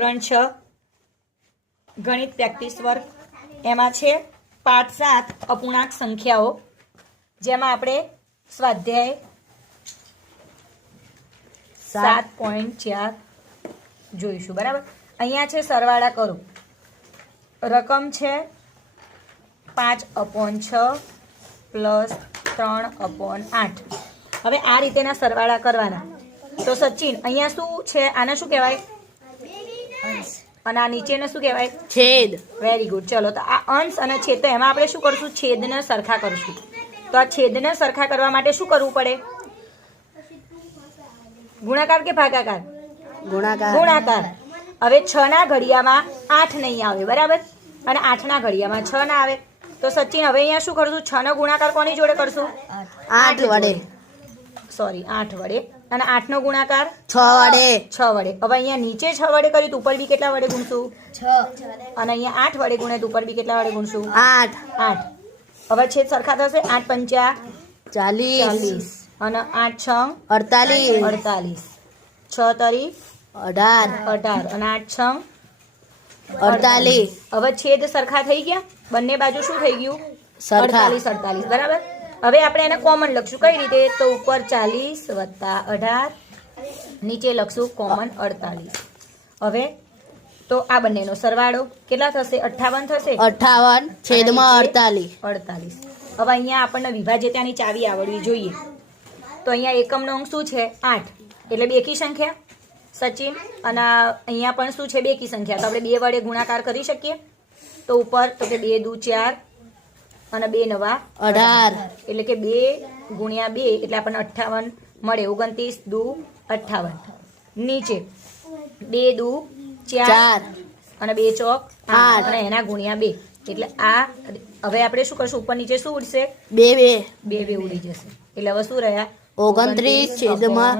ધોરણ છ, ગણિત પ્રેક્ટિસ વર્ક. એમાં છે પાઠ સાત અપૂર્ણાંક સંખ્યાઓ, જેમાં આપણે સ્વાધ્યાય સાત પોઈન્ટ ચાર જોઈશું, બરાબર? અહીંયા છે સરવાળા કરો. રકમ છે પાંચ અપોન છ પ્લસ ત્રણ અપોન આઠ. હવે આ રીતેના સરવાળા કરવાના. તો સચિન, અહીંયા શું છે? આને શું કહેવાય? અને આ નીચેને શું કહેવાય? છેદ. વેરી ગુડ ચલો તો આ અંશ અને છેદ તો એમાં આપણે શું કરશું? છેદને સરખા કરશું. તો આ છેદને સરખા કરવા માટે શું કરવું પડે? ગુણાકાર કે ભાગાકાર? ગુણાકાર. ગુણાકાર. હવે છ ના ઘડિયામાં આઠ નહીં આવે બરાબર? અને આઠના ઘડિયામાં છ ના આવે. તો સચિન હવે અહીંયા શું કરશું? છ નો ગુણાકાર કોની જોડે કરશું? આઠ વડે. સોરી આઠ વડે. અને આઠ નો ગુણાકાર? છ વડે. છ વડે. હવે અહીંયા નીચે છ વડે કર્યું ઉપર બી કેટલા વડે ગુણશું? છ. અને અહીંયા આઠ વડે ગુણે ઉપર બી કેટલા વડે ગુણશું? આઠ. આઠ. હવે છેદ સરખા થશે? આઠ પંચા ચાલીસ. ચાલીસ. અને આઠ છ? અડતાલીસ. અડતાલીસ. છ તરી અઢાર. અઢાર. અને આઠ છ? અડતાલીસ. હવે છેદ સરખા થઈ ગયા? બંને બાજુ શું થઈ ગયું? અડતાલીસ અડતાલીસ. બરાબર? હવે આપણે એને કોમન લખશું. કઈ રીતે? તો ઉપર ચાલીસ વત્તા અઢાર નીચે લખશું કોમન અડતાલીસ. હવે તો આ બંનેનો સરવાળો કેટલા થશે? અઠ્ઠાવન થશે? અઠાવન છેદમાં અડતાલીસ. અડતાલીસ. હવે અહીંયા આપણને વિભાજ્યતાની ચાવી આવડવી જોઈએ. તો અહીંયા એકમનો અંક શું છે? આઠ. એટલે બેકી સંખ્યા. સચિન અને અહીંયા પણ શું છે? બેકી સંખ્યા. તો આપણે બે વડે ગુણાકાર કરી શકીએ. તો ઉપર તો કે બે દુ ચાર અને બે નવા. અઢાર. એટલે કે બે ગુણ્યા બે એટલે આપણને અઠ્ઠાવન મળે. ઓગણત્રીસ દુ અઠ્ઠાવન. નીચે. બે દુ ચાર અને બે ચોક આઠ. આઠ. અને એના ગુણ્યા બે. એટલે આ હવે આપણે શું કરશું? ઉપર નીચે શું ઉડશે? બે બે. બે બે ઉડી જશે. એટલે હવે શું રહ્યા? ઓગણત્રીસ છેદમાં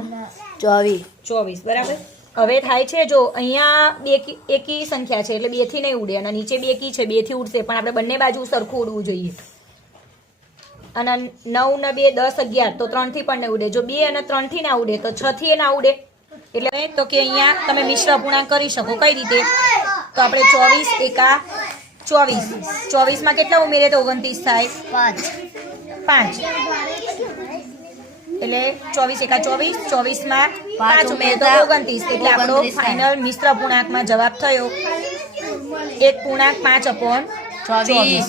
ચોવીસ. ચોવીસ. બરાબર? હવે થાય છે જો અહીંયા બે એકી સંખ્યા છે એટલે બેથી નહીં ઉડે અને નીચે બે કી છે બેથી ઉડશે પણ આપણે બંને બાજુ સરખું ઉડવું જોઈએ. અને નવ ને બે દસ અગિયાર તો ત્રણથી પણ નહીં ઉડે. જો બે અને ત્રણથી ના ઉડે તો છ થી ના ઉડે. એટલે તો કે અહીંયા તમે મિશ્ર પૂર્ણાંક કરી શકો કઈ રીતે? તો આપણે ચોવીસ એકા ચોવીસ. ચોવીસમાં કેટલા ઉમેરે તો ઓગણત્રીસ થાય? પાંચ. પાંચ. એટલે ચોવીસ એકા ચોવીસ ચોવીસમાં પાંચ ઉમેરતા ઓગણત્રીસ. એટલે આપણો ફાઇનલ મિશ્ર પૂર્ણાંકમાં જવાબ થયો. એક પૂર્ણાંક પાંચ અપોન. ચોવીસ.